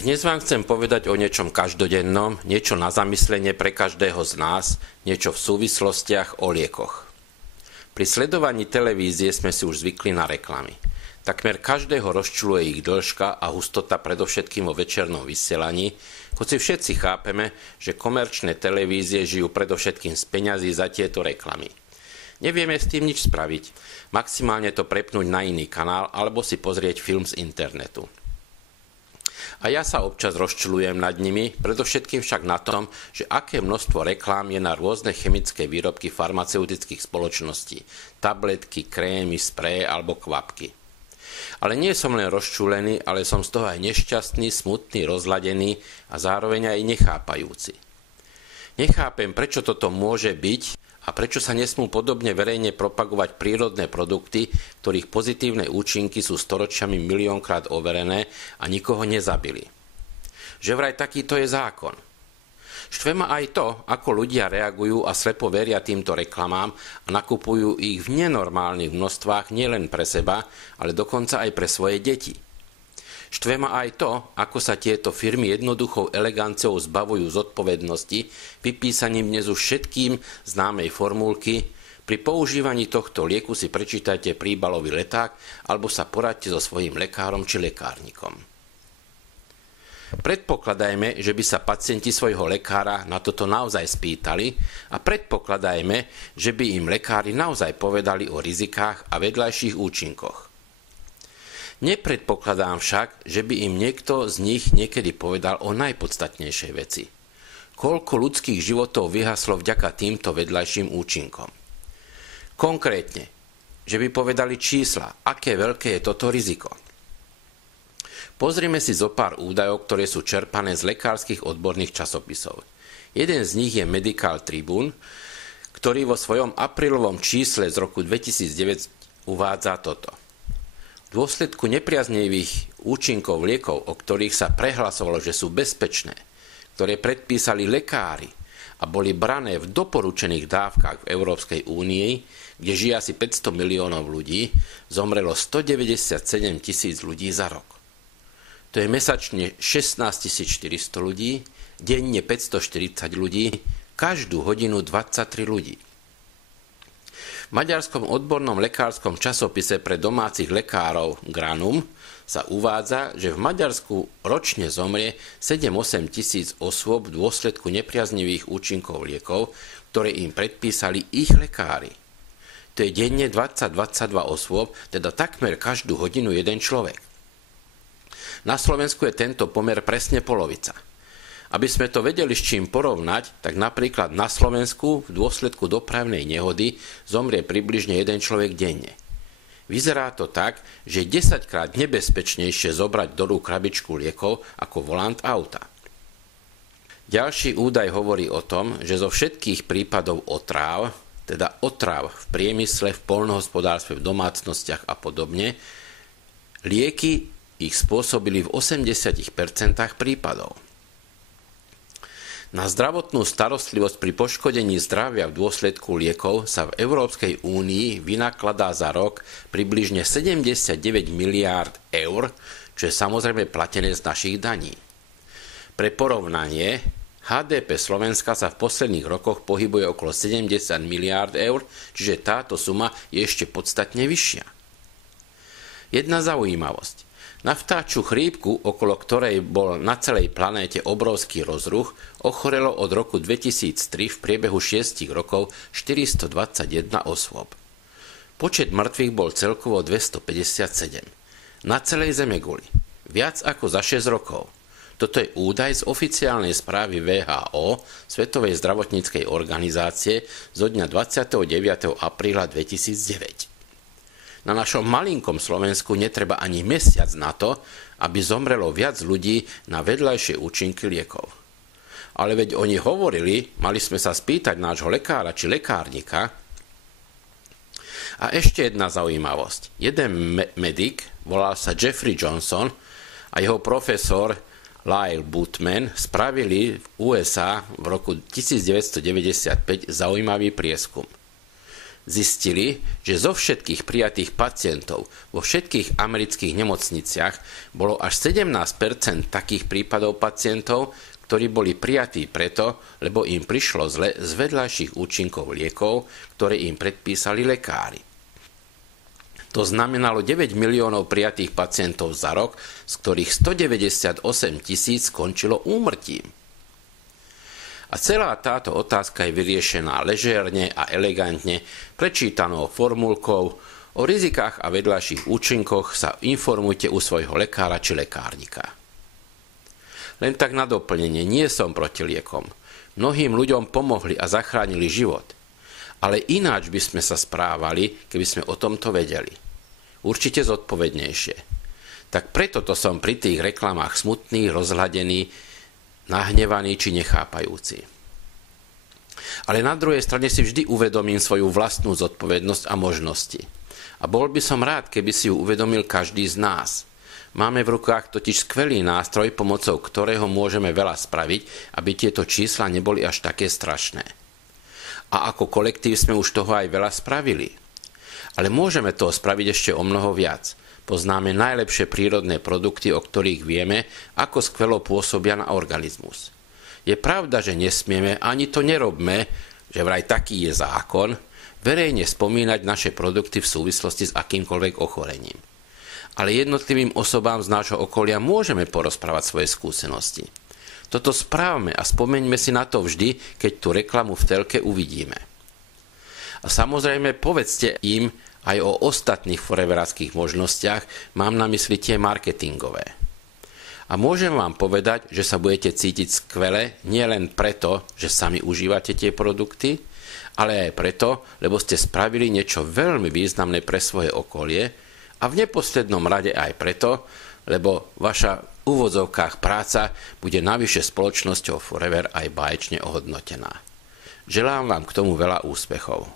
Dnes vám chcem povedať o niečom každodennom, niečo na zamyslenie pre každého z nás, niečo v súvislostiach o liekoch. Pri sledovaní televízie sme si už zvykli na reklamy. Takmer každého rozčuluje ich dĺžka a hustota predovšetkým vo večernom vysielaní, hoci všetci chápeme, že komerčné televízie žijú predovšetkým z peňazí za tieto reklamy. Nevieme s tým nič spraviť, maximálne to prepnúť na iný kanál alebo si pozrieť film z internetu. A ja sa občas rozčuľujem nad nimi, predovšetkým však na tom, že aké množstvo reklám je na rôzne chemické výrobky farmaceutických spoločností, tabletky, krémy, spreje alebo kvapky. Ale nie som len rozčúlený, ale som z toho aj nešťastný, smutný, rozladený a zároveň aj nechápajúci. Nechápem, prečo toto môže byť a prečo sa nesmú podobne verejne propagovať prírodné produkty, ktorých pozitívne účinky sú storočiami miliónkrát overené a nikoho nezabili. Že vraj takýto je zákon. Štve ma aj to, ako ľudia reagujú a slepo veria týmto reklamám a nakupujú ich v nenormálnych množstvách nielen pre seba, ale dokonca aj pre svoje deti. Štve ma aj to, ako sa tieto firmy jednoduchou eleganciou zbavujú zodpovednosti, vypísaním dnes už všetkým známej formulky: pri používaní tohto lieku si prečítajte príbalový leták alebo sa poradte so svojím lekárom či lekárnikom. Predpokladajme, že by sa pacienti svojho lekára na toto naozaj spýtali a predpokladajme, že by im lekári naozaj povedali o rizikách a vedľajších účinkoch. Nepredpokladám však, že by im niekto z nich niekedy povedal o najpodstatnejšej veci. Koľko ľudských životov vyhaslo vďaka týmto vedľajším účinkom. Konkrétne, že by povedali čísla, aké veľké je toto riziko. Pozrime si zo pár údajov, ktoré sú čerpané z lekárskych odborných časopisov. Jeden z nich je Medical Tribune, ktorý vo svojom aprílovom čísle z roku 2009 uvádza toto. V dôsledku nepriaznivých účinkov liekov, o ktorých sa prehlasovalo, že sú bezpečné, ktoré predpísali lekári a boli brané v doporučených dávkach v Európskej únii, kde žije asi 500 miliónov ľudí, zomrelo 197 000 ľudí za rok. To je mesačne 16 400 ľudí, denne 540 ľudí, každú hodinu 23 ľudí. V maďarskom odbornom lekárskom časopise pre domácich lekárov Granum sa uvádza, že v Maďarsku ročne zomrie 7-8 tisíc osôb v dôsledku nepriaznivých účinkov liekov, ktoré im predpísali ich lekári. To je denne 20-22 osôb, teda takmer každú hodinu jeden človek. Na Slovensku je tento pomer presne polovica. Aby sme to vedeli s čím porovnať, tak napríklad na Slovensku v dôsledku dopravnej nehody zomrie približne jeden človek denne. Vyzerá to tak, že je 10-krát nebezpečnejšie zobrať do rúk krabičku liekov ako volant auta. Ďalší údaj hovorí o tom, že zo všetkých prípadov otráv, teda otráv v priemysle, v poľnohospodárstve, v domácnostiach a podobne, lieky ich spôsobili v 80% prípadov. Na zdravotnú starostlivosť pri poškodení zdravia v dôsledku liekov sa v Európskej únii vynakladá za rok približne 79 miliárd eur, čo je samozrejme platené z našich daní. Pre porovnanie, HDP Slovenska sa v posledných rokoch pohybuje okolo 70 miliárd eur, čiže táto suma je ešte podstatne vyššia. Jedna zaujímavosť. Na vtáčiu chrípku, okolo ktorej bol na celej planéte obrovský rozruch, ochorelo od roku 2003 v priebehu 6 rokov 421 osôb. Počet mŕtvych bol celkovo 257. Na celej Zemeguli. Viac ako za 6 rokov. Toto je údaj z oficiálnej správy WHO, Svetovej zdravotníckej organizácie, zo dňa 29. apríla 2009. Na našom malinkom Slovensku netreba ani mesiac na to, aby zomrelo viac ľudí na vedľajšie účinky liekov. Ale veď oni hovorili, mali sme sa spýtať nášho lekára či lekárnika. A ešte jedna zaujímavosť. Jeden medic, volal sa Jeffrey Johnson, a jeho profesor Lyle Butman spravili v USA v roku 1995 zaujímavý prieskum. zistili, že zo všetkých prijatých pacientov vo všetkých amerických nemocniciach bolo až 17% takých prípadov pacientov, ktorí boli prijatí preto, lebo im prišlo zle z vedľajších účinkov liekov, ktoré im predpísali lekári. To znamenalo 9 miliónov prijatých pacientov za rok, z ktorých 198 000 skončilo úmrtím. A celá táto otázka je vyriešená ležerne a elegantne prečítanou formulkou: o rizikách a vedľajších účinkoch sa informujte u svojho lekára či lekárnika. Len tak na doplnenie, nie som proti liekom. Mnohým ľuďom pomohli a zachránili život. Ale ináč by sme sa správali, keby sme o tomto vedeli. Určite zodpovednejšie. Tak preto to som pri tých reklamách smutný, rozhladený, nahnevaný či nechápajúci. Ale na druhej strane si vždy uvedomím svoju vlastnú zodpovednosť a možnosti. A bol by som rád, keby si ju uvedomil každý z nás. Máme v rukách totiž skvelý nástroj, pomocou ktorého môžeme veľa spraviť, aby tieto čísla neboli až také strašné. A ako kolektív sme už toho aj veľa spravili. Ale môžeme toho spraviť ešte o mnoho viac. Poznáme najlepšie prírodné produkty, o ktorých vieme, ako skvelo pôsobia na organizmus. Je pravda, že nesmieme, ani to nerobme, že vraj taký je zákon, verejne spomínať naše produkty v súvislosti s akýmkoľvek ochorením. Ale jednotlivým osobám z nášho okolia môžeme porozprávať svoje skúsenosti. Toto správme a spomeňme si na to vždy, keď tú reklamu v telke uvidíme. A samozrejme povedzte im aj o ostatných foreverských možnostiach, mám na mysli tie marketingové. A môžem vám povedať, že sa budete cítiť skvele nielen preto, že sami užívate tie produkty, ale aj preto, lebo ste spravili niečo veľmi významné pre svoje okolie a v neposlednom rade aj preto, lebo vaša v úvodzovkách práca bude navyše spoločnosťou Forever aj báječne ohodnotená. Želám vám k tomu veľa úspechov.